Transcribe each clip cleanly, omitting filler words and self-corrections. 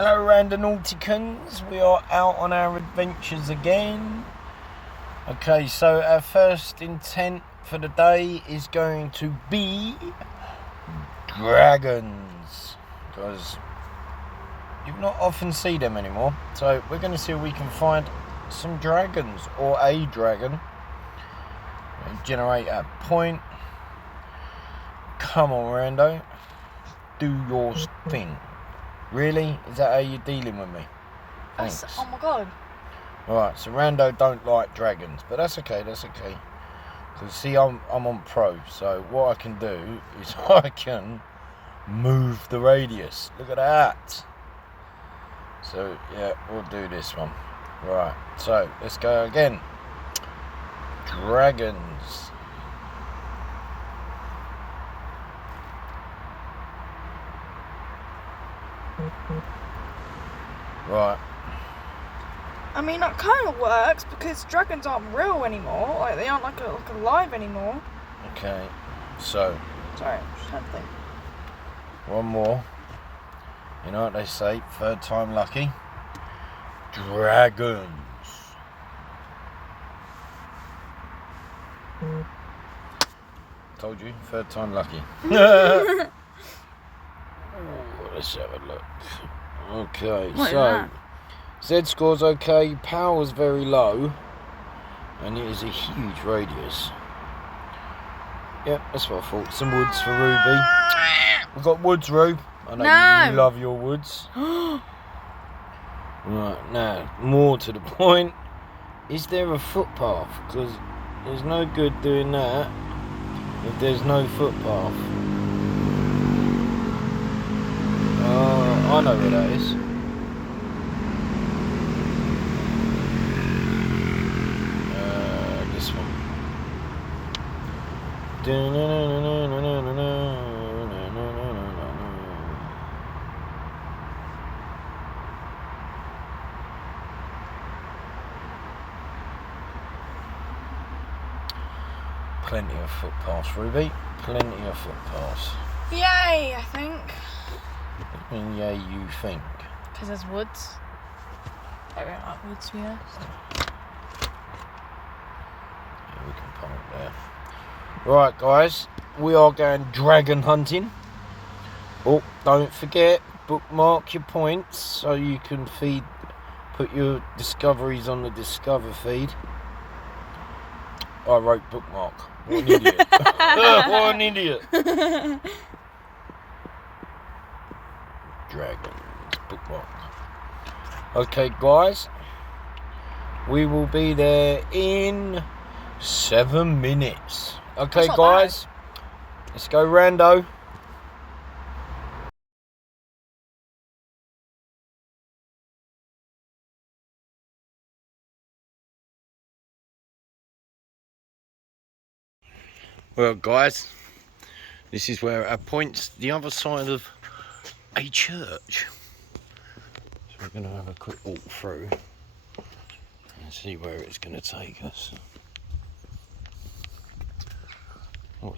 Hello randonauticans, we are out on our adventures again. Okay, so our first intent for the day is going to be dragons, because you've not often seen them anymore. So we're going to see if we can find some dragons, or a dragon. Generate a point. Come on Rando, do your thing. Really? Is that how you're dealing with me? Thanks. Oh my god. Alright, so Rando don't like dragons, but that's okay, Because see, I'm on pro, so what I can do is I can move the radius. Look at that. So, yeah, we'll do this one. Right, so let's go again. Dragons. Right. I mean, that kind of works because dragons aren't real anymore. Like, they aren't like alive anymore. Okay, so. Sorry, just had to think. One more. You know what they say, third time lucky. Dragons. Told you, third time lucky. Oh, let's have a look. Okay, What so Z score's okay, power's very low, and it is a huge radius. Yep, that's what I thought. Some woods for Ruby. We've got woods, Rube. I know you love your woods. Right, now, more to the point. Is there a footpath? Because there's no good doing that if there's no footpath. I know where that is. This one. Plenty of footpaths, Ruby. Plenty of footpaths. Yay, I think. And yeah, you think. Because there's woods. I don't like woods, to be honest. Yeah, we can park there. Right, guys, we are going dragon hunting. Oh, don't forget, bookmark your points so you can put your discoveries on the discover feed. I wrote bookmark. What an idiot. What an idiot. Dragons, bookmark. Okay, guys. We will be there in 7 minutes. Okay, guys. Let's go Rando. Well, guys, this is where our point's the other side of a church. So we're going to have a quick walk through and see where it's going to take us. Oh,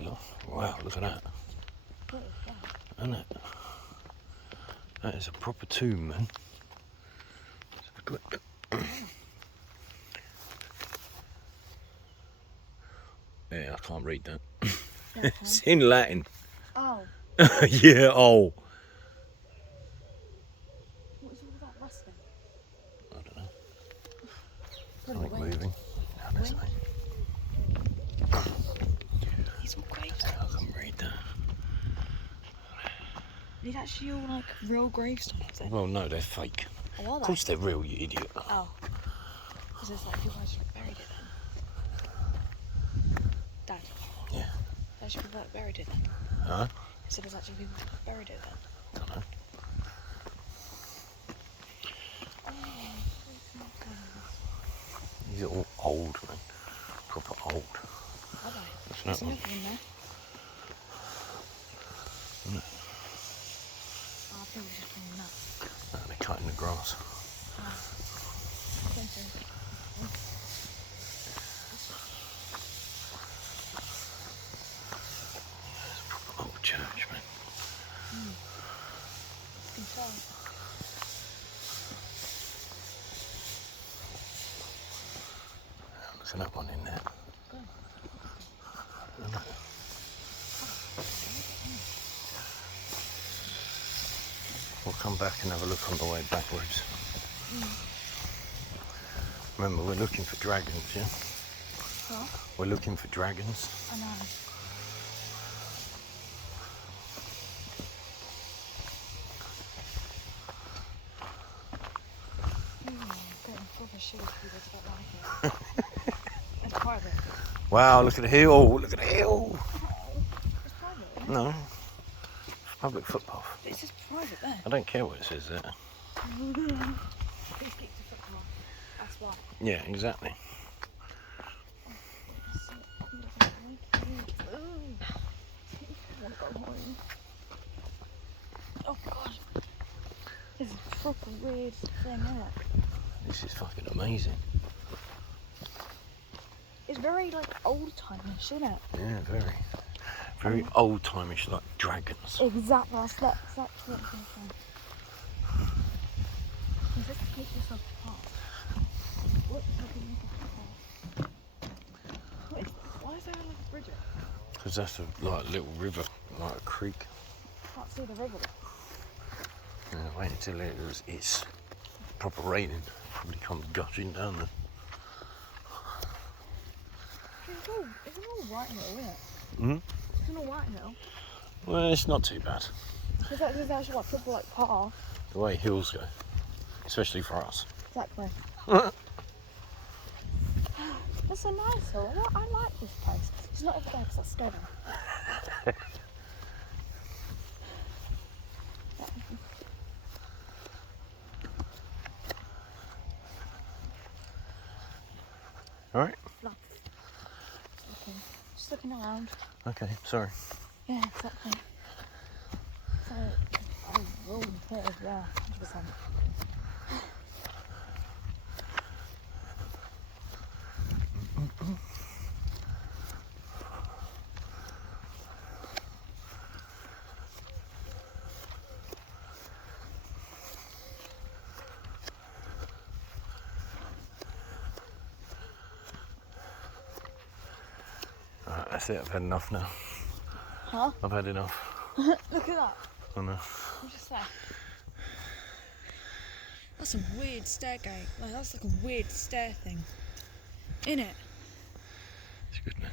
wow, look at that. Isn't it? That is a proper tomb, man. Yeah, I can't read that. It's in Latin. Oh. Yeah, oh. What is all that rustling? I don't know. Something moving. Down this way. These are gravestones. I can't read that. These actually all like real gravestones then? Well, no, they're fake. Oh, are they? Of course they're real, you idiot. Oh. Because it's like people actually buried it then. Dad. Yeah. Actually people like buried it then. Huh? I said there's actually people buried it then. I don't know. These are all old, man. Proper old. Are they? That's There's that one. nothing in there. Oh, I think we're just pulling that. No, they're cutting the grass. It's a proper old church, man. You can tell. Look at that one in there. We'll come back and have a look on the way backwards. Remember, we're looking for dragons, yeah? What? We're looking for dragons. I know. It's private. Wow, look at the hill. Look at the hill. It's private, isn't it? No. Public footpath. It says private there. I don't care what it says there. Please keep the footpath. That's why. Yeah, exactly. Oh god. This is a proper weird thing, isn't it? This is fucking amazing. It's very like old-timeish, isn't it? Yeah, very. Very old-timeish, like dragons. Exactly, that's exactly what I'm saying. You have to take yourself apart. What fucking make it apart? Why is there like a bridge? Because that's a like little river, like a creek. Can't see the river. Yeah, wait until it's proper raining. Probably comes gushing down there. It's an all right hill, isn't it? Hmm? It's an all right hill. Well, it's not too bad. It's actually like proper like path. The way hills go, especially for us. Exactly. It's a nice hill. I like this place. It's not over there because that's scary. All right. Fluff. Just looking around. Okay. Sorry. Yeah, exactly. So, I will put it there, 100%. Alright, that's it. I've had enough now. Huh? I've had enough. Look at that. I know. I'm just there. That's a weird stair gate. Like, that's like a weird stair thing. Innit? It's good, man.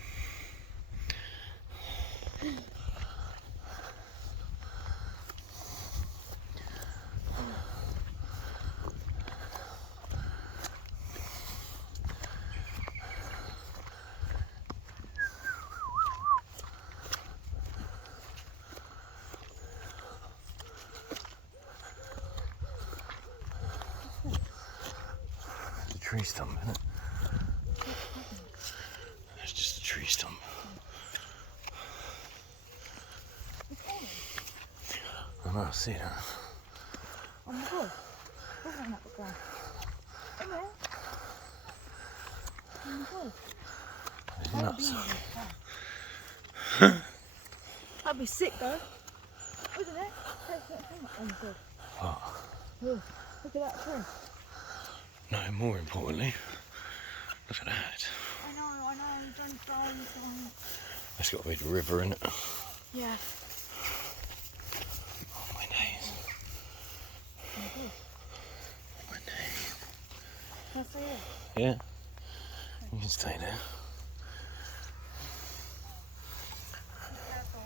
Tree stump, isn't it? It's just a tree stump. I know, I see that. Oh my god. What's on that ground? Oh yeah. Oh my god. It's nuts. That'd be sick though. Wouldn't it? Oh my god. What? Oh, look at that tree. No, more importantly, look at that. I know, don't. That's got to be the river, isn't it? Yeah. Oh, my days. Oh my god. My days. Can I stay here? Yeah, you can stay there. Be careful.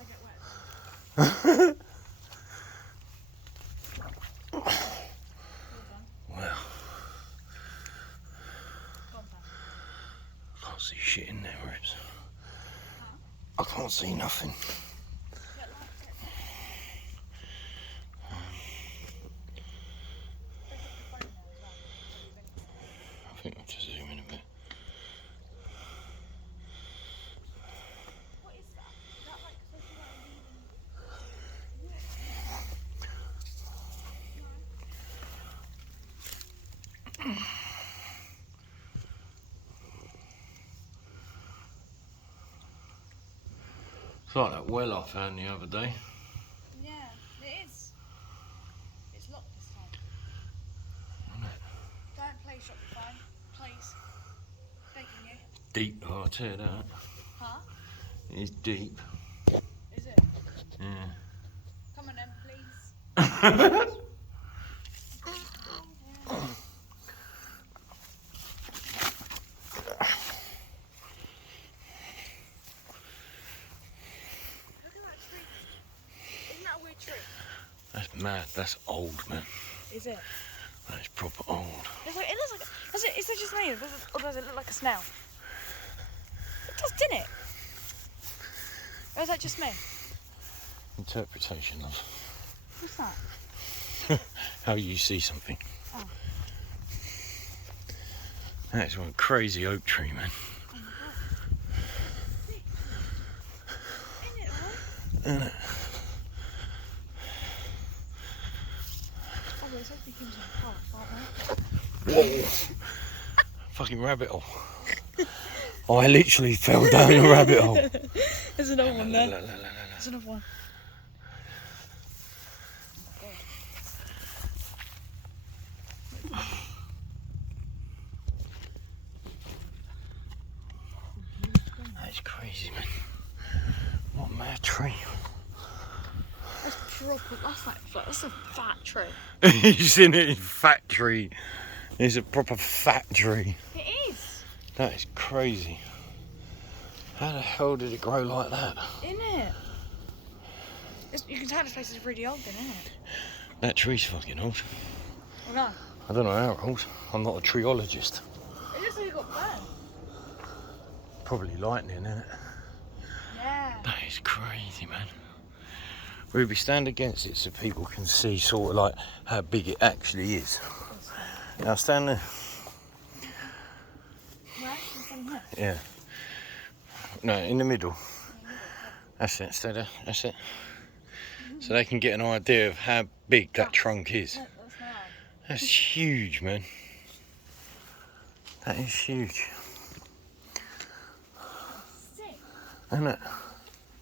I get wet. Well, I can't see shit in there, Ribs. I can't see nothing. I think I have to zoom in a bit. What is that? Is that like supposed to like It's like that well I found the other day. Yeah, it is. It's locked this time. Isn't it? Don't play Shopify, please. Deep, oh, I'll tell you that. Huh? It's deep. Is it? Yeah. Come on then, please. Look at that tree. Isn't that a weird tree? That's mad. That's old, man. Is it? That's proper old. It looks like. Is it just me? Or does it look like a snail? It does, didn't it? Or is that just me? Interpretation of What's that? how you see something. Oh. That is one crazy oak tree, man. Oh my god. Sick. Isn't it, right? Isn't it? Oh, well, it's actually gives us a path, aren't Whoa! Fucking rabbit hole. Oh, I literally fell down a rabbit hole. There's another one there. There's another one. That's crazy, man. What a mad tree. That's proper. That's a fat tree. You've seen it in fat tree. It's a proper fat tree. It is. That is crazy. How the hell did it grow like that? Isn't it? You can tell this place is really old then, isn't it? That tree's fucking old. Oh no. I don't know how old. I'm not a treeologist. It looks like it got burned. Probably lightning, isn't it? Yeah. That is crazy, man. Ruby, stand against it so people can see sort of like how big it actually is. Now stand there. Where? In here? Yeah. No, in the middle. That's it, stay there, that's it. So they can get an idea of how big that trunk is. That's mad. That's huge, man. That is huge. Sick. Isn't it?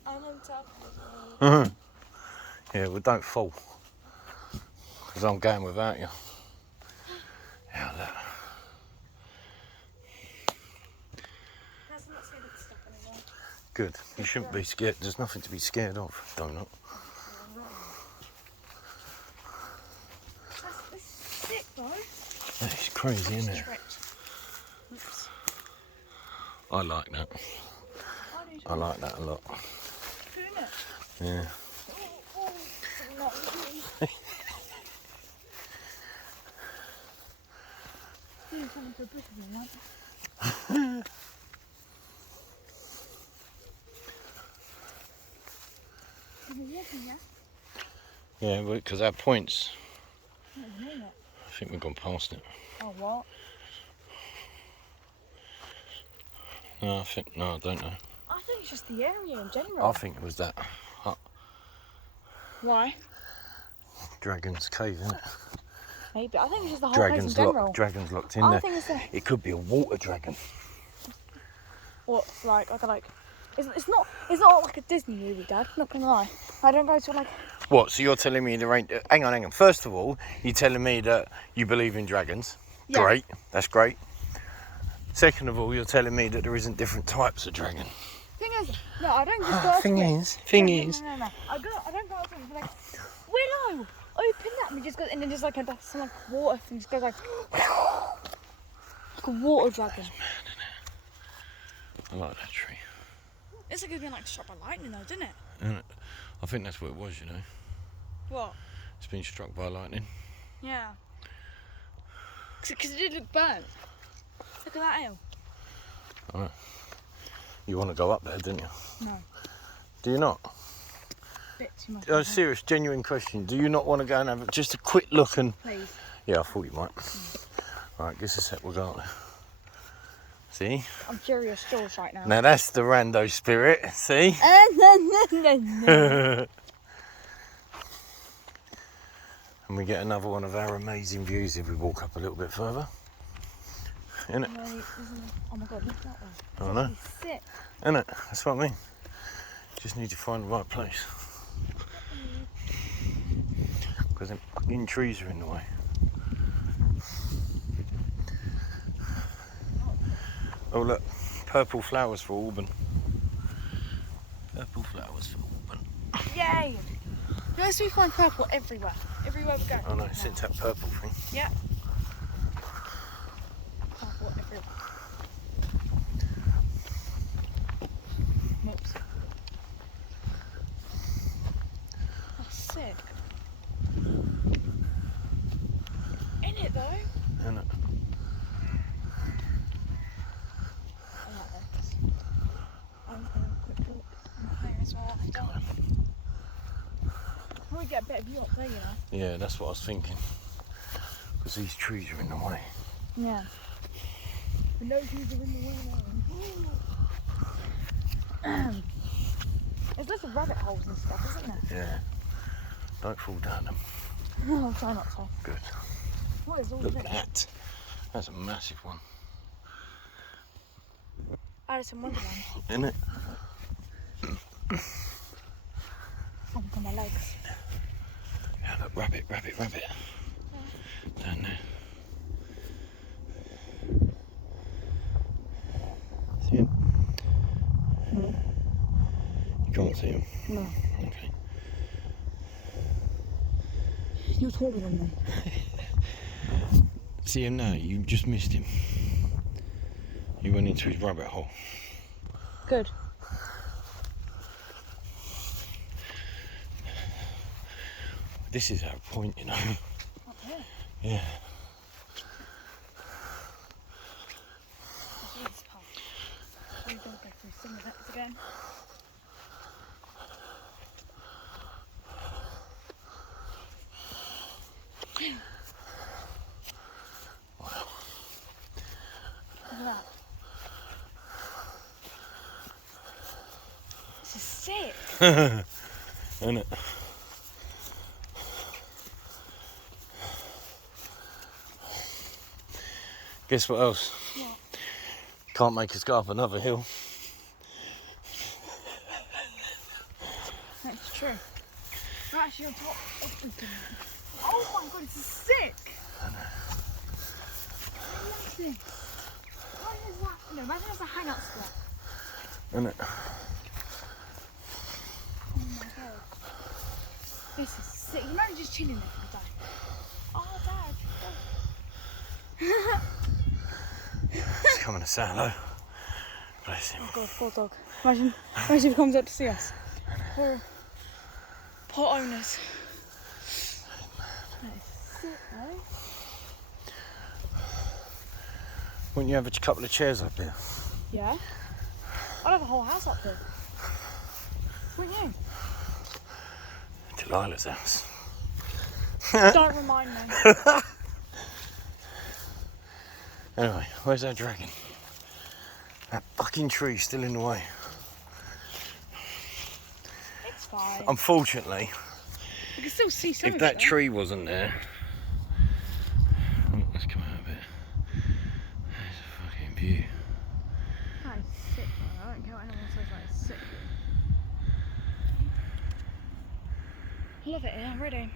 I'm on top of it. Yeah, well don't fall. Because I'm going without you. Yeah, look. That's not scared of stuff anymore. Good. You shouldn't be scared. There's nothing to be scared of, Donut. That's sick, though. That is crazy, isn't it? Oops. I like that. I like that a lot. Doing it. Yeah. Oh, not really. You're coming to a bit of me, aren't you? You're walking, yeah? Yeah, because our points, I don't know yet. I think we've gone past it. Oh, what? No, I don't know. I think it's just the area in general. I think it was that hut, Why? Dragon's Cave, isn't it? Maybe. I think it's just the whole place in general. Dragon's locked in I there. think it's the... It could be a water dragon. What's like it's not like a Disney movie, Dad. Not gonna lie. I don't go to like. What? So you're telling me there ain't... Hang on. First of all, you're telling me that you believe in dragons. Yeah. Great. That's great. Second of all, you're telling me that there isn't different types of dragon. Thing is, no, I don't just go up Thing to it. is. No. I don't go up to it and be like, Willow, open that, and it just goes, and then just like some like water thing just goes like a water dragon. I like that tree. It's like it's been like struck by lightning though, didn't it? Isn't it? I think that's what it was, you know. What? It's been struck by lightning. Yeah. Because it did look burnt. Look at that hill. I know. You want to go up there, didn't you? No. Do you not? Bit too much. Serious, genuine question. Do you not want to go and have just a quick look and... Please. Yeah, I thought you might. Right, give us a sec, we'll go up there. See? I'm curious George right now. Now that's the rando spirit, see? No. And we get another one of our amazing views if we walk up a little bit further. Isn't it? Wait, oh my god, look that way. I know. Sick. Isn't it? That's what I mean. Just need to find the right place. Because them fucking trees are in the way. Oh look, Purple flowers for Auburn. Purple flowers for Auburn. Yay! Notice we find purple everywhere. Everywhere we go. Oh no, it's that purple thing. Yeah. Purple everywhere. Whoops. That's sick. Ain't it though? Isn't it? I like this. I'm going to quick look there as well after. We get a better view up there, you know. Yeah, that's what I was thinking. Because these trees are in the way. Yeah. But no trees are in the way now. There's lots of rabbit holes and stuff, isn't there? Yeah. Don't fall down them. I'll try not to. Good. What is all Look this? at that. That's a massive one. Alice in Wonderland. Isn't it? Oh, look at my legs. Yeah, look, rabbit. Yeah. Down there. See him? You can't see him? No. Okay. You're taller than me. See him now? You just missed him. You went into his rabbit hole. Good. This is our point, you know. Up here. Yeah. This is this part. We don't go through some of that again. Wow. Look at that. This is sick. Isn't it? Guess what else? What? Can't make us go up another hill. That's true. We're actually on top of everything. Oh my god, this is sick! I love this. Why is that? No, imagine there's a hang-out spot. Isn't it? Oh my god. This is sick. You imagine just chilling there for the day. Oh, Dad. He's coming to say hello. Bless him. Oh god, poor dog. Imagine if he comes up to see us. Poor owners. That is sick, though. Wouldn't you have a couple of chairs up here? Yeah. I'd have a whole house up here. Wouldn't you? Delilah's house. Don't remind me. Anyway, where's our dragon? That fucking tree's still in the way. It's fine. Unfortunately, You can still see some if of that it, tree wasn't there... Oh, let's come out a bit. There's a fucking view. though. That is sick, though. I don't care what anyone says, that is sick. I love it here, really.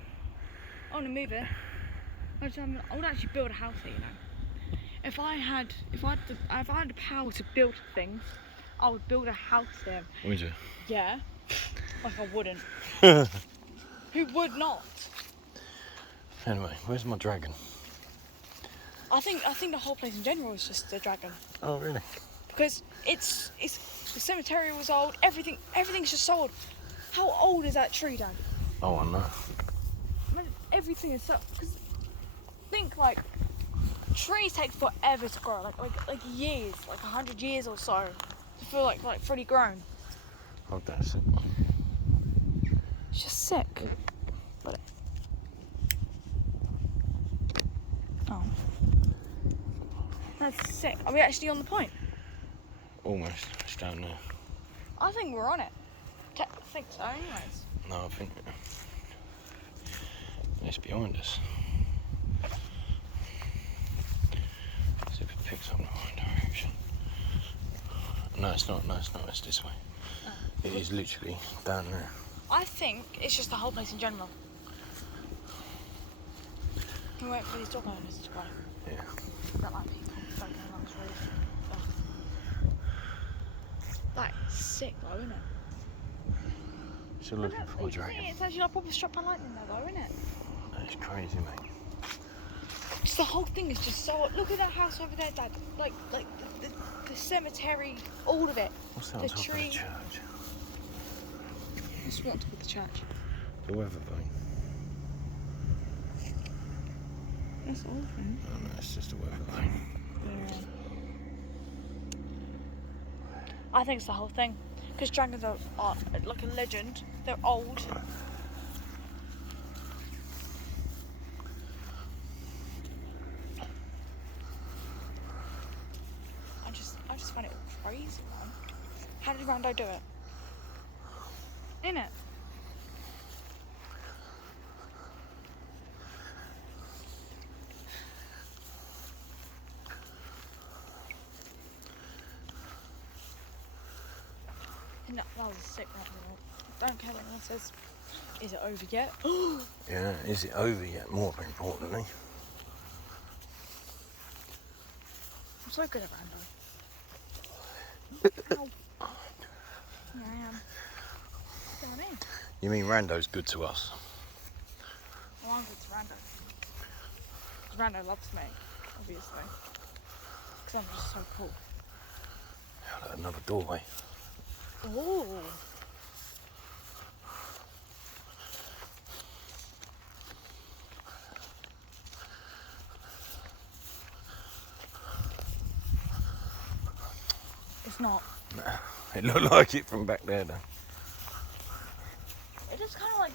I want to move it. I would actually build a house here, you know. If I had the power to build things, I would build a house there. Would you? Yeah. Like I wouldn't. Who would not? Anyway, where's my dragon? I think the whole place in general is just the dragon. Oh, really? Because it's the cemetery was old, everything's just so old. How old is that tree, Dad? Oh, I know. I mean, everything is so, because think like trees take forever to grow, like years, like 100 years or so to feel like fully grown. Oh, that's it. It's just sick. But oh, that's sick. Are we actually on the point? Almost. It's down there. I think we're on it. I think so, anyways. No, I think it's behind us. See if it picks up the right direction. No, it's not. No, it's not. It's this way. Oh. It is literally down there. I think it's just the whole place in general. Can we wait for these dog owners to go? Yeah. That like people don't know that's really That's sick though, isn't it? Still looking for a dragon. It's actually like proper struck by lightning there though, isn't it? That's crazy, mate. Just the whole thing is just so. Look at that house over there, Dad. Like the cemetery, all of it. What's that the on top tree. of the church? What's what with the church? The weather vane. That's all thing. Oh no, it's just a weather vane. Yeah. I think it's the whole thing. Because dragons are like a legend. They're old. I just find it crazy, man. How did Rando do it? Innit? That was a sick one. Don't care what anyone says. Is it over yet? Yeah, is it over yet? More importantly. I'm so good at Rando. Ow. Yeah, I am. You know what I mean? You mean Rando's good to us? Well, I'm good to Rando. Because Rando loves me, obviously. Because I'm just so cool. Yeah, look, another doorway. Ooh. It's not. Nah, it looked like it from back there, though. It just kind of like.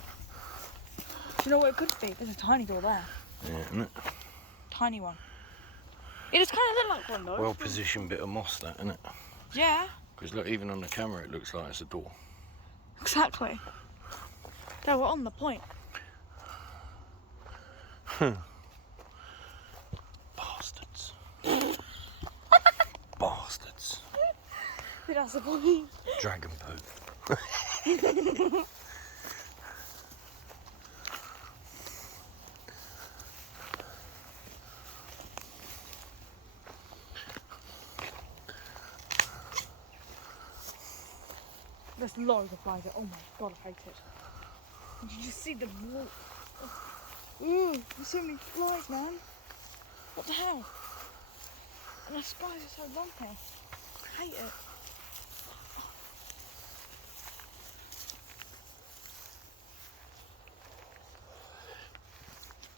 Do you know what it could be? There's a tiny door there. Yeah, isn't it? Tiny one. It just kind of looked like one though. Well positioned bit of moss, that, isn't it? Yeah. Because look, even on the camera, it looks like it's a door. Exactly. They were on the point. Bastards. Bastards. That's a point. Dragon poop. There's loads of flies there. Oh my god, I hate it. Did you just see the wall? Ooh, there's so many flies, man. What the hell? And the skies are so lumpy. I hate it.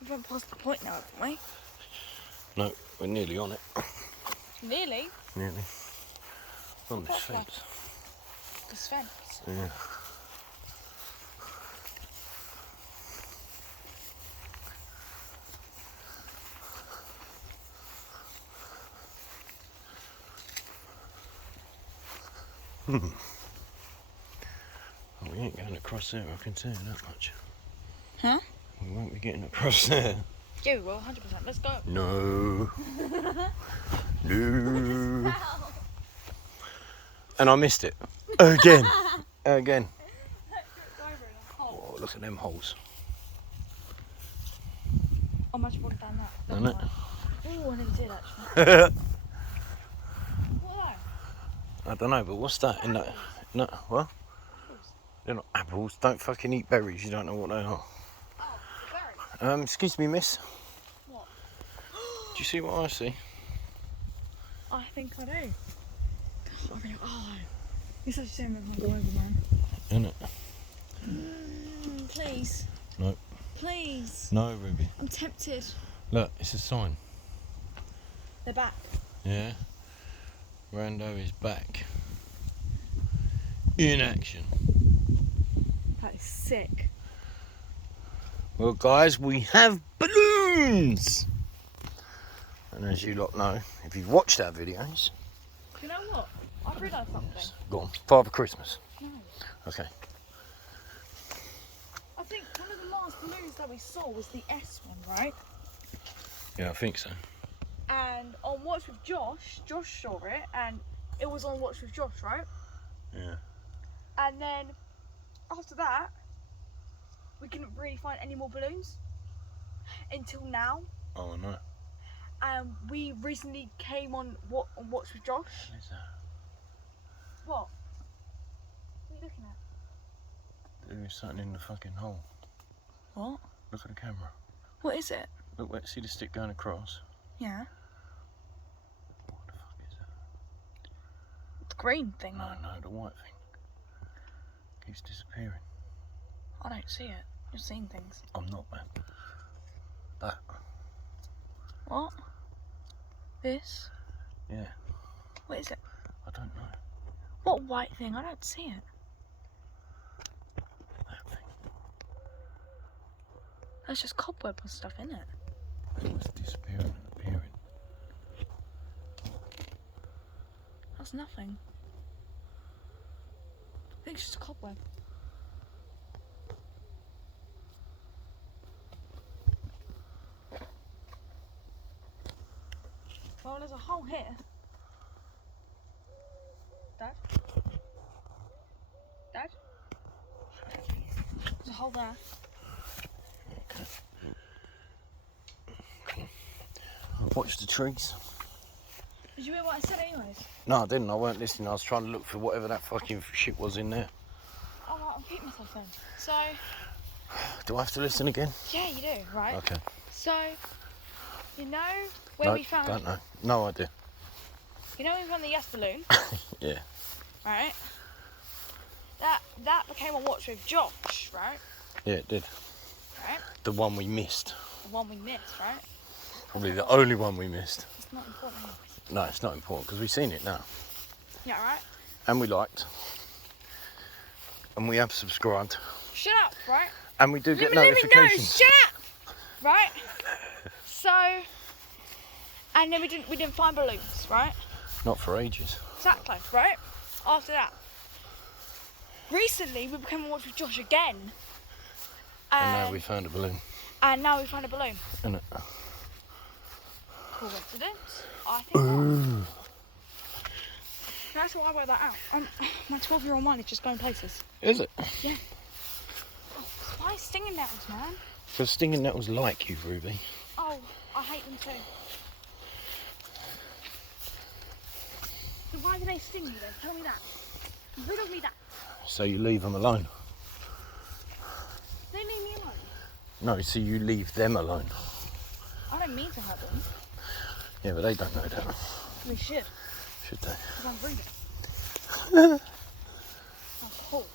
We went past the point now, haven't we? No, we're nearly on it. Nearly. Nearly. On this What's that? fence. This fence. Yeah. Oh, we ain't going across there, I can tell you that much. Huh? We won't be getting across there. Yeah, we will, 100%. Let's go. No. No. And I missed it. Again. Again. Oh, look at them holes. I might have walked down that. Isn't it? Oh, I never did actually. What are I don't know, but what's that in that? No, what? They're not apples. Don't fucking eat berries. You don't know what they are. Oh, berries. Excuse me, miss. What? Do you see what I see? I think I do. I mean, oh, you're such a shame I can't go over, man. Isn't it? Please. No. Please. No, Ruby. I'm tempted. Look, it's a sign. They're back. Yeah. Rando is back. In action. That is sick. Well, guys, we have balloons! And as you lot know, if you've watched our videos... You know what? I've realised something. Go on. Father Christmas. No. Okay. I think one of the last balloons that we saw was the S one, right? Yeah, I think so. And on Watch with Josh saw it, and it was on Watch with Josh, right? Yeah. And then after that, we couldn't really find any more balloons until now. Oh, no. We recently came on Watch with Josh. What is that? What? you looking at? There's something in the fucking hole. What? Look at the camera. What is it? Look, see the stick going across? Yeah. What the fuck is that? The green thing. No, the white thing. Keeps disappearing. I don't see it. You're seeing things. I'm not, man. That. What? This? Yeah. What is it? I don't know. What white thing? I don't see it. That thing. That's just cobweb and stuff, isn't it? It's disappearing and appearing. That's nothing. I think it's just a cobweb. Well, there's a hole here. Dad? Dad? There's a hole there. Watch the trees. Did you hear what I said anyways? No, I didn't. I weren't listening. I was trying to look for whatever that fucking shit was in there. Oh, right, I'll keep myself then. So... Do I have to listen again? Yeah, you do, right? Okay. So, you know where we found... Don't know. No idea. You know we found the yes balloon? Yeah. Right? That became a watch with Josh, right? Yeah, it did. Right? The one we missed. The one we missed, right? Probably the only one we missed. It's not important anyways. No, it's not important because we've seen it now. Yeah, right? And we liked. And we have subscribed. Shut up, right? And we do get Let me notifications. know, shut up! Right? So, and then we didn't find balloons, right? Not for ages. Exactly, right? After that. Recently, we became a watch with Josh again. And now we found a balloon. And now we found a balloon. Isn't it? Coincidence? I think not. That's why I worked that out. My 12-year-old mind is just going places. Is it? Yeah. Oh, why stinging nettles, man? Because stinging nettles like you, Ruby. Oh, I hate them too. So why do they sting you then? Tell me that. Riddle me that. So you leave them alone. They leave me alone. No, so you leave them alone. I don't mean to hurt them. Yeah, but they don't know that. We should. Should they? Because I'm breathing. That's cool.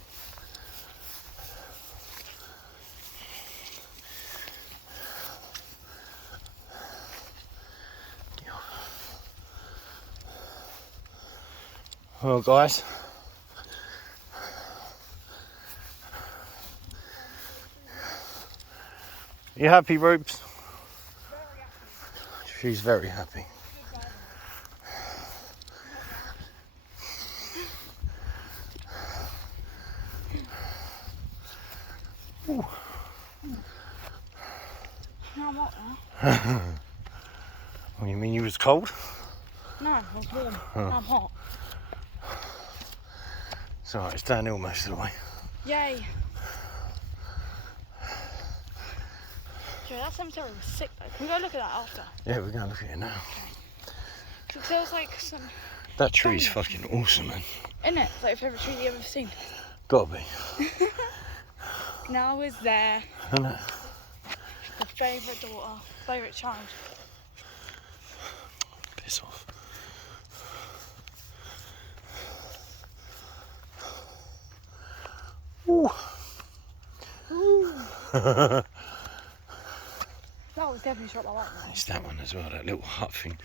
Well, guys. You happy, Rubes? Very happy. She's very happy. Ooh. No, I'm hot now. What, you mean you was cold? No, I was warm. Now I'm hot. It's alright, it's downhill most of the way. Yay. Joe, that cemetery was sick though. Can we go look at that after? Yeah, we're going to look at it now. Because there was like some... That tree's fucking awesome, man. Isn't it? It's like your favourite tree you've ever seen. Gotta be. Now is there. Isn't it? The favourite daughter. Favourite child. Piss off. Ooh. Ooh. That was definitely shot by lightning. It's that one as well, that little hut thing.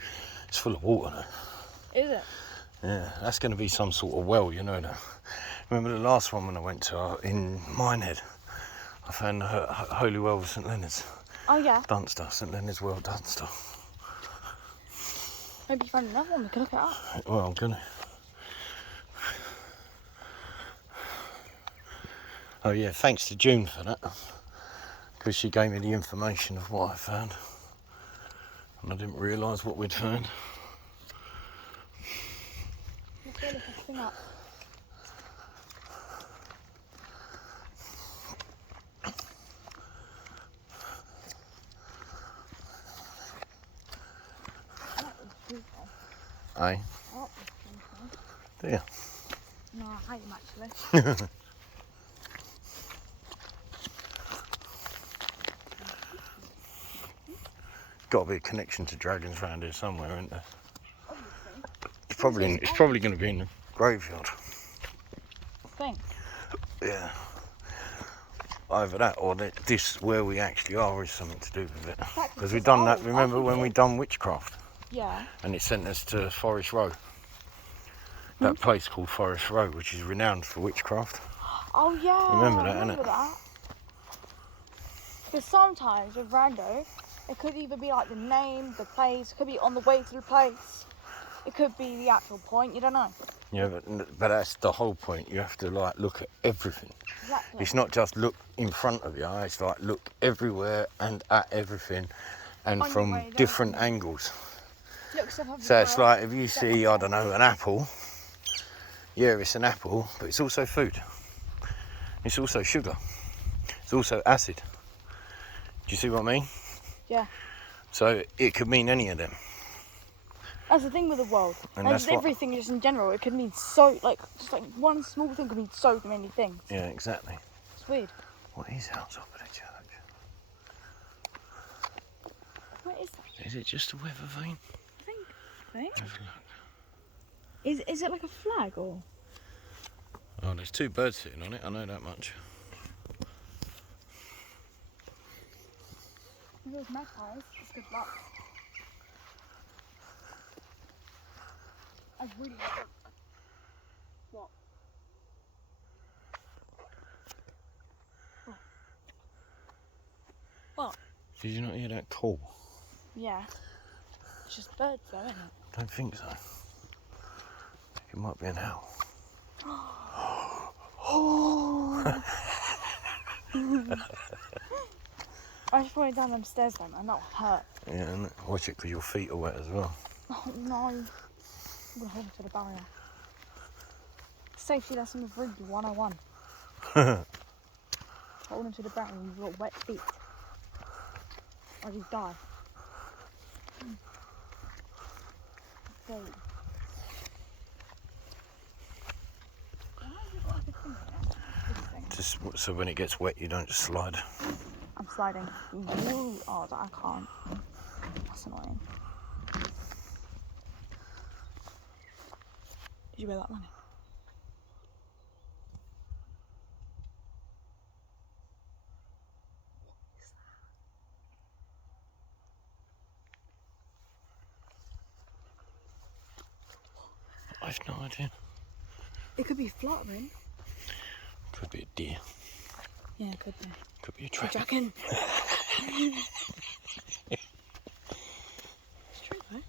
It's full of water though. Is it? Yeah, that's going to be some sort of well, you know that. Remember the last one when I went to in Minehead? I found the Holy Well of St Leonard's. Oh yeah. Dunster, St Leonard's Well, Dunster. Maybe you found another one, we can look it up. Well, I'm gonna. Oh yeah, thanks to June for that. Because she gave me the information of what I found. And I didn't realise what we'd found. Let's go look this thing up. Aye. Oh, Do you? No, I hate them actually. Got to be a connection to dragons around here somewhere, isn't there? Obviously. It's probably going to be in the graveyard. Thanks. Yeah. Either that or this where we actually are is something to do with it. Because we've done that, remember when we done witchcraft? Yeah. And it sent us to Forest Row. That place called Forest Row, which is renowned for witchcraft. Oh yeah. Remember that, I remember innit? that. Because sometimes with rando, it could either be like the name, the place, it could be on the way to the place. It could be the actual point, you don't know. Yeah, but that's the whole point. You have to like look at everything. Exactly. It's not just look in front of you. It's like look everywhere and at everything, and On your from way, different don't you? angles. Look stuff up So as it's well. like if you see, I don't know, an apple. Yeah, it's an apple, but it's also food. It's also sugar. It's also acid. Do you see what I mean? Yeah. So it could mean any of them. That's the thing with the world. And And that's just everything just in general, it could mean so, like, just like one small thing could mean so many things. Yeah, exactly. It's weird. What is out top of the church? What is that? Is it just a weather vane? I think. Have a look. Is it like a flag or? Oh, there's two birds sitting on it, I know that much. If there's magpies, it's good luck. I really like it. What? What? Did you not hear that call? Yeah. It's just birds though, isn't it? I don't think so. I think it might be an owl. I just falling down them stairs then, and that'll hurt. Yeah, and watch it because your feet are wet as well. Oh no. I'm gonna hold onto the barrier. Safety lesson with Rigby 101. Hold onto the barrier and you've got wet feet. Or you die. So, why have you got like a thing like that? This thing. Just so when it gets wet, you don't just slide. I'm sliding. Ooh, oh, I can't. That's annoying. Did you wear that money? I've no idea. It could be fluttering. Could be a deer. Yeah, it could be. Could be a A dragon. dragon. It's true though.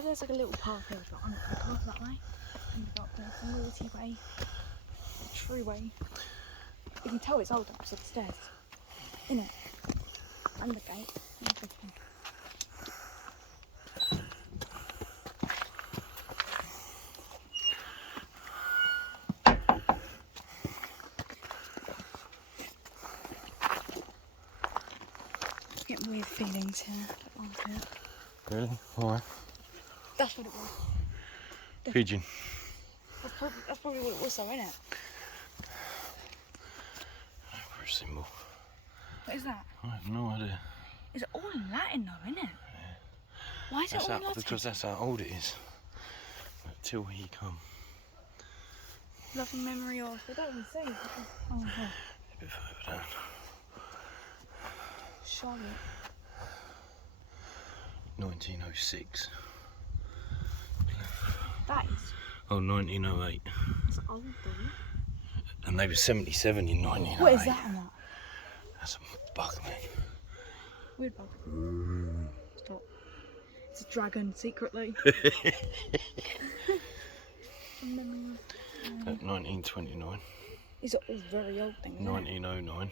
There's like a little path here, but I'm not going to go that way. I'm going to go up the naughty way. True way. You can tell it's old up to the stairs. In it. And the gate. And everything. Getting weird feelings here. I don't like it. Really? Why? That's what it was. Pigeon. That's probably what it was though, isn't it? For a symbol. What is that? I have no idea. It's all in Latin though, isn't it? Yeah. Why is it all in Latin? Because that's how old it is. Till he come. Love and memory of. They don't even say. Oh, yeah. A bit further down. Charlotte. 1906. That is. Oh, 1908. It's old though. And they were 77 in 1908. What is that on that? That's a bug, man. Weird bug. Stop. It's a dragon secretly. At 1929. These are all very old things. 1909.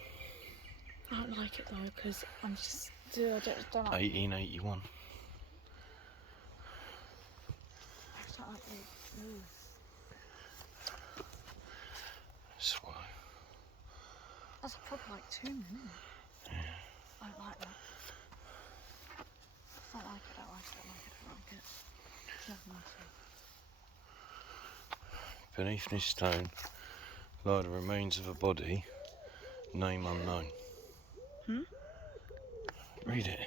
I don't like it though because I'm just. I don't like. 1881. I just don't like the. Ooh. Swallow. That's a proper like tomb, isn't it? Yeah. I don't like that. I don't like it. I don't like it. I don't like it. I don't like it. It's nothing nice. Beneath this stone lie the remains of a body, name unknown. Read it.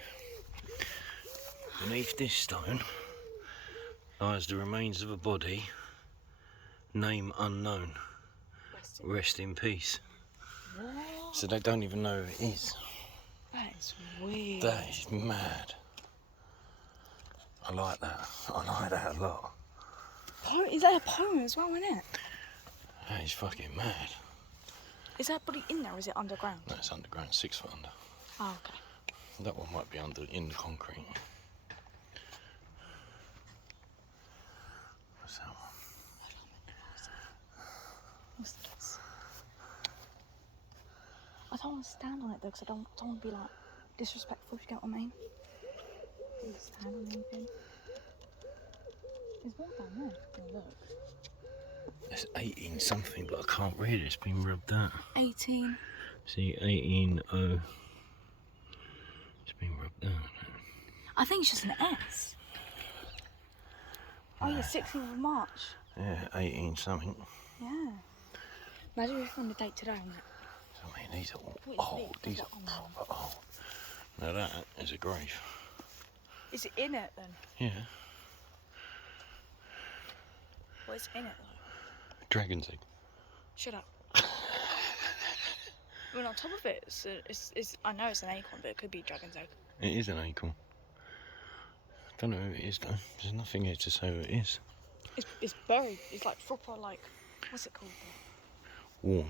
Beneath this stone lies the remains of a body, name unknown. Rest in peace. What? So they don't even know who it is. That is weird. That is mad. I like that. I like that a lot. Is that a poem as well, isn't it? That is fucking mad. Is that body in there or is it underground? No, it's underground, 6 foot under. Oh, okay. That one might be in the concrete. What's that one? What's this? I don't want to stand on it though, because I don't want to be like disrespectful, if you get what I mean. I don't stand on anything. There's more down there. Oh, look. It's 18 something, but I can't read it. It's been rubbed out. 18. See, 18 0. It's been rubbed out. I think it's just an S. Oh yeah, 16th of March. Yeah, 18 something. Yeah. Imagine if we found the date today on it. So, I mean, these are all What is old. this? These are proper old. Now that is a grave. Is it in it then? Yeah. What is in it though? Dragon's egg. Shut up. Well, on top of it, it's I know it's an acorn, but it could be dragon's egg. It is an acorn. Don't know who it is though. There's nothing here to say who it is. It's buried. It's like proper like, what's it called? Worn.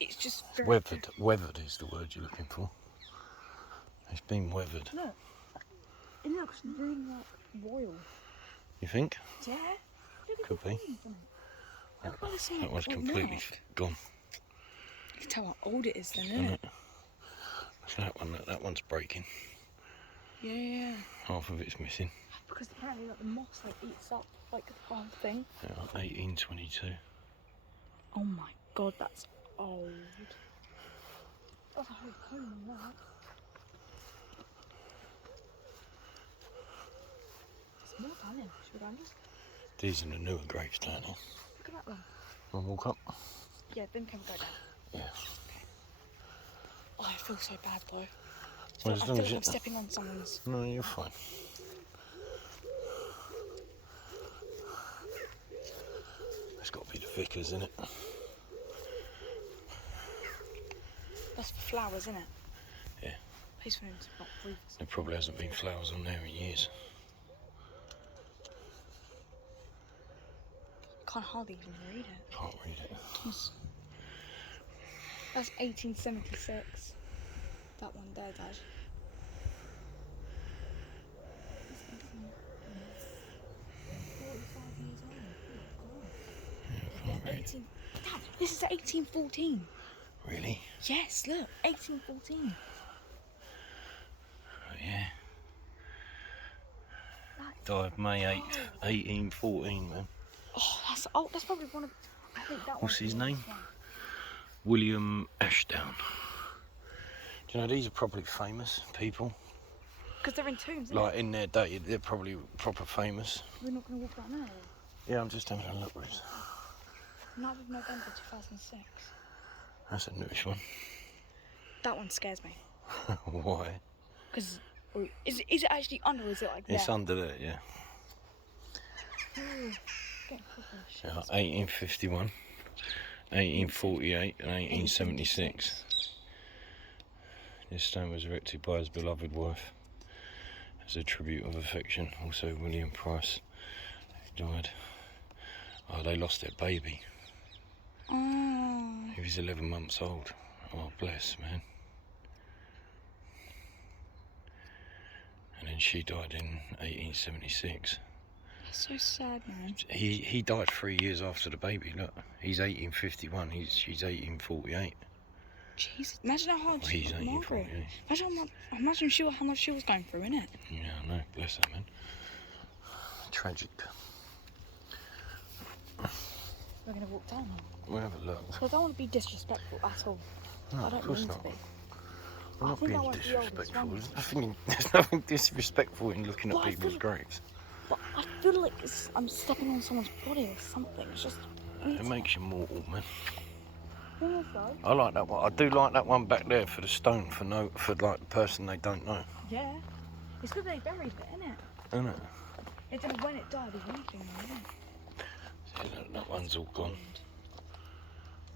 It's just very Weathered. Weathered is the word you're looking for. It's been weathered. Look, it looks really like royal. You think? Yeah. Look at Could the be. veins on it. Look at the small That one's like completely mark. gone. You can tell how old it is then, Isn't isn't it? it? That's that one. That one's breaking. Yeah. Half of it's missing. Because apparently like the moss like eats up like the whole thing. Yeah, 1822. Oh my god, that's old. That's a whole poem on that. There's more down there. Should we go and look? These are the newer graves down here. Look at that one. Wanna walk up? Yeah, then can we go down? Yeah. Oh, I feel so bad though. Well, I as feel long like as I'm you... stepping on someone's. No, you're fine. It's got to be the vicar's, isn't it? That's for flowers, isn't it? Yeah. Please for him to not breathe. There probably hasn't been flowers on there in years. Can't hardly even read it. Can't read it. That's 1876. That one there, Dad. Dad, this is 1814. Really? Yes, look, 1814. Oh, yeah. That- Died May 8th, 1814, man. Oh, that's probably one of. I think that What's one's his the name? oldest one. William Ashdown. Do you know these are probably famous people? Because they're in tombs, isn't Like in their day, they're probably proper famous. We're not going to walk that now. Yeah, I'm just having a look, Ruth. 9th of November 2006. That's a newish one. That one scares me. Why? Because is it actually under or is it like It's there? under there, yeah. Ooh, getting proper shit. Yeah, 1851, 1848 and 1876. This stone was erected by his beloved wife as a tribute of affection. Also William Price, who died. Oh, they lost their baby. Oh, He was 11 months old. Oh, bless, man. And then she died in 1876. that's so sad, man. He died 3 years after the baby. Look, he's 1851. She's 1848. Jesus, imagine how hard Well, he's Margaret. 1848. Imagine how much she was going through, innit? Yeah, I know. Bless her, man. Tragic. We're gonna walk down now. We'll have a look. I don't want to be disrespectful at all. No, I of don't course mean not. to be. I'm I not think that being one's the oldest disrespectful. one. There's nothing disrespectful in looking But at I people's feel- graves. But I feel like I'm stepping on someone's body or something. It's just weird. It makes you mortal, man. Inside. I like that one. I do like that one back there for the stone, for like the person they don't know. Yeah. It's because they buried it, isn't it? Isn't it? They don't know when it died or anything, isn't it? See, that one's all gone.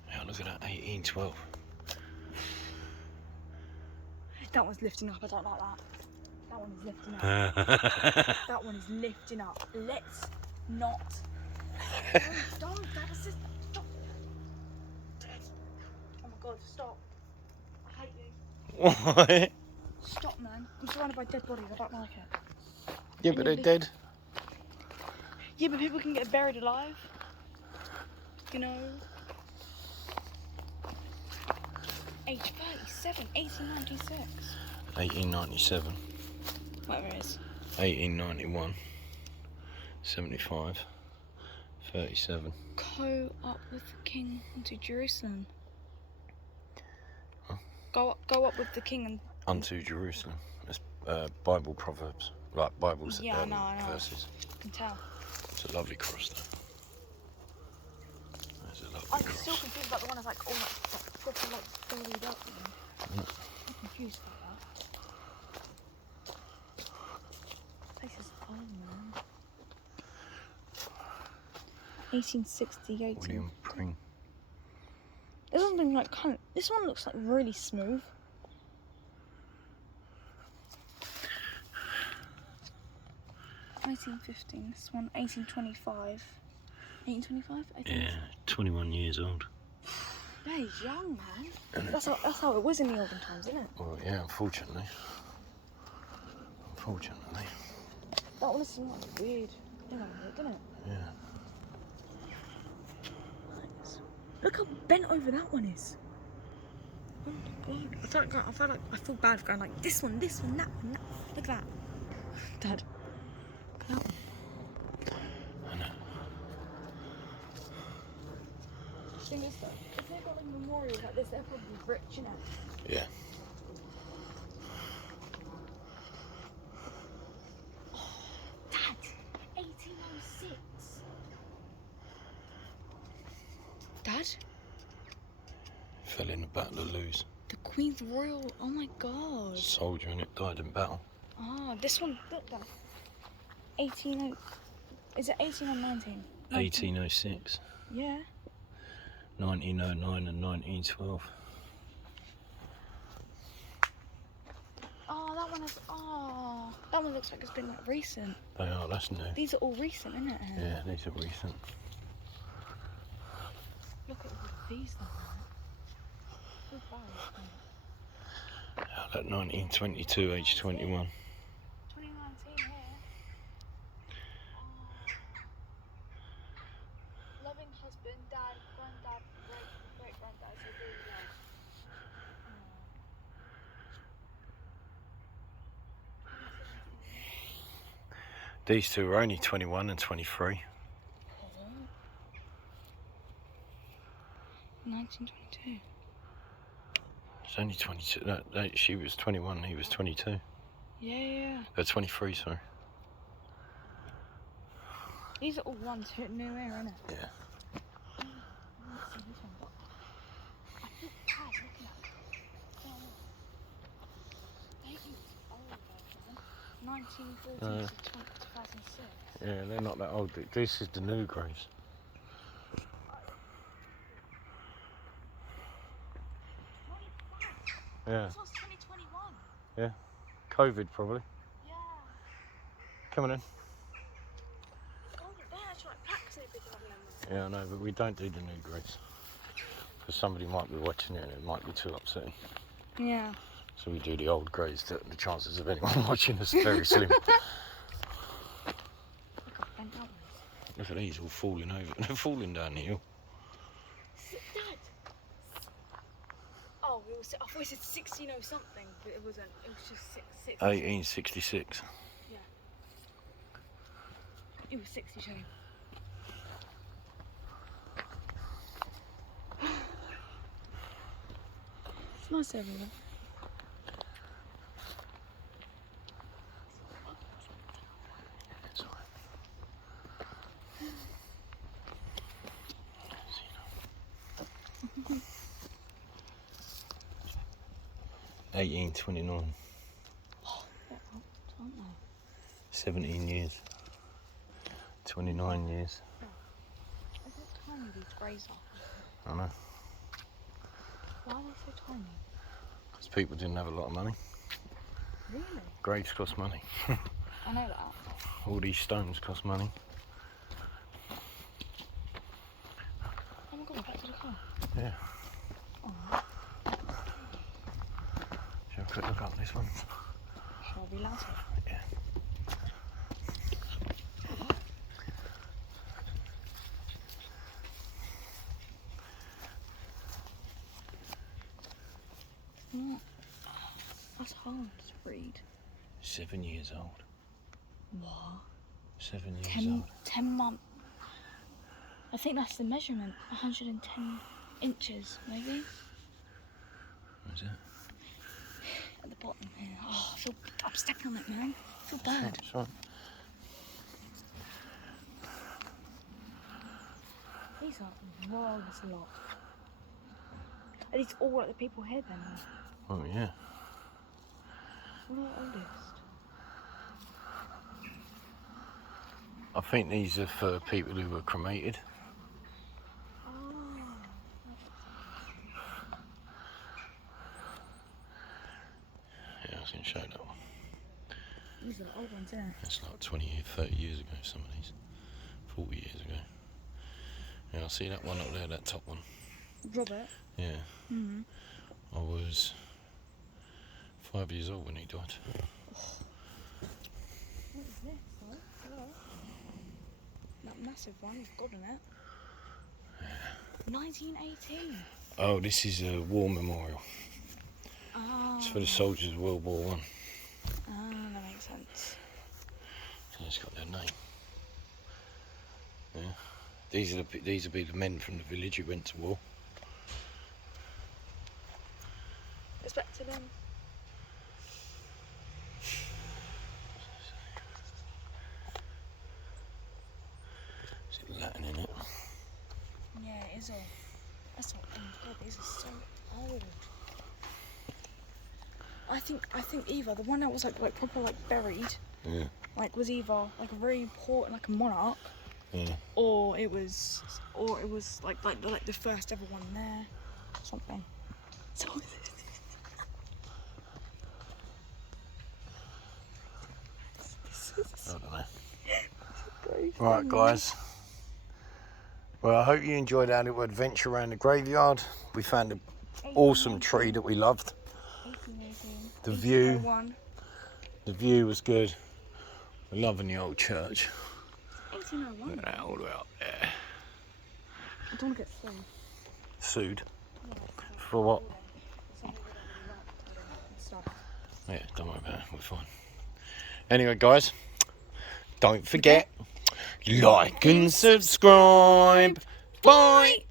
Yeah, look at that, 1812. That one's lifting up. I don't like that. That one is lifting up. That one is lifting up. Let's not. Don't. That was just. Stop. Oh my god, stop. I hate you. Why? Stop, man. I'm surrounded by dead bodies. I don't like it. Yeah, but they're dead. Yeah, but people can get buried alive. You know. Age 37, 1896. 1897. Whatever it is. 1891. 75. 37. Go up with the king into Jerusalem. Huh? Go up with the king and... Unto Jerusalem. It's Bible proverbs. Like Bible Yeah, I know. verses. I can tell. It's a lovely cross though. It's a lovely I'm cross. still confused about the one that's like all like proper like buried up. I'm confused about that. This is old, man. 1868. William Pring. This one's like kind of. This one looks like really smooth. (1815). This one 1825. 1825. Yeah, 21 years old. Yeah, he's young, man. That's how it was in the olden times, isn't it? Well, yeah, unfortunately. Unfortunately. That one seems like weird. Didn't it? Yeah. Nice. Look how bent over that one is. Oh my god. I feel bad for going like this one, that one, that one. Look at that. Dad. Look at that one. I know. Thing is though, if they've got like memorials like this, they're probably rich, you know. Yeah. Dad, 1806. Dad? Fell in the Battle of Lewes. The Queen's Royal, oh my god. Soldier in it died in battle. Ah, this one, look Dad. 18, is it 18 or 19? 1806. Yeah. 1909 and 1912. Oh, that one is, that one looks like it's been like recent. They are, that's new. These are all recent, isn't it? Yeah, these are recent. Look at all these though, man. Out at 1922, age 21. 2019 here. Loving husband, dad, granddad, great granddad, so really love. These two were only 21 and 23. 1922. It's only 22. No, she was 21, he was 22. Yeah. 23, sorry. These are all ones who new here, innit? Yeah. I haven't seen this one, but I feel bad looking at it. They look old, though, man. 1914 to 2006. Yeah, they're not that old. This is the new graves. Yeah. This was 2021. Yeah. COVID probably. Yeah. Come on in. Oh, they're actually like plaques and everything on them. Yeah, I know, but we don't do the new graves. Because somebody might be watching it and it might be too upsetting. Yeah. So we do the old graves. The chances of anyone watching us are very slim. Look at bent out ones. Look at these all falling over. They're falling down the hill. Dad. Oh, I thought it said 16 or something, but it wasn't. It was just 6. 1866. Yeah. It was 62. It's nice everywhere. It's alright. 1829. Oh, aren't they? 17 years. 29 years. Look how tiny these greys are. I know. Why are they so tiny? Because people didn't have a lot of money. Really? Graves cost money. I know that. All these stones cost money. Oh my god, back to the car. Yeah. Oh. Shall we have a quick look up this one? Shall I be allowed to? Yeah. What? That's hard to read. 7 years old. What? 7 years old. 10 months. I think that's the measurement. 110 inches, maybe. What is it? At the bottom here. Oh, I'm stepping on it, man. I feel bad. That's right. These are marvellous a lot. Are these all like the people here then? Oh yeah. What are the oldest? I think these are for people who were cremated. Oh. Yeah, I was going to show that one. These are the old ones, yeah. That's like 20, 30 years ago, some of these. 40 years ago. Yeah, I see that one up there, that top one. Robert? Yeah. Mm-hmm. I was 5 years old when he died. What is this, though? Hello? That massive one with God in it. 1918. Oh, this is a war memorial. Oh. It's for the soldiers of World War One. Ah, that makes sense. So it's got their name. Yeah. These will be the men from the village who went to war. Respect to them. Is it Latin in it? Yeah, it is all. That's all. Oh my god, these are so old. I think either the one that was like proper like buried, Yeah. like was either like a very important like a monarch, Yeah. or it was like the first ever one there, or something. So I don't know. Right, guys. Well, I hope you enjoyed our little adventure around the graveyard. We found an awesome tree that we loved. 1818. The view was good. We're loving the old church. 1801. Look at that all the way up there. I don't want to get sued. Sued? For what? Stop. Yeah, don't worry about it. We're fine. Anyway, guys, don't forget, like and subscribe. Bye!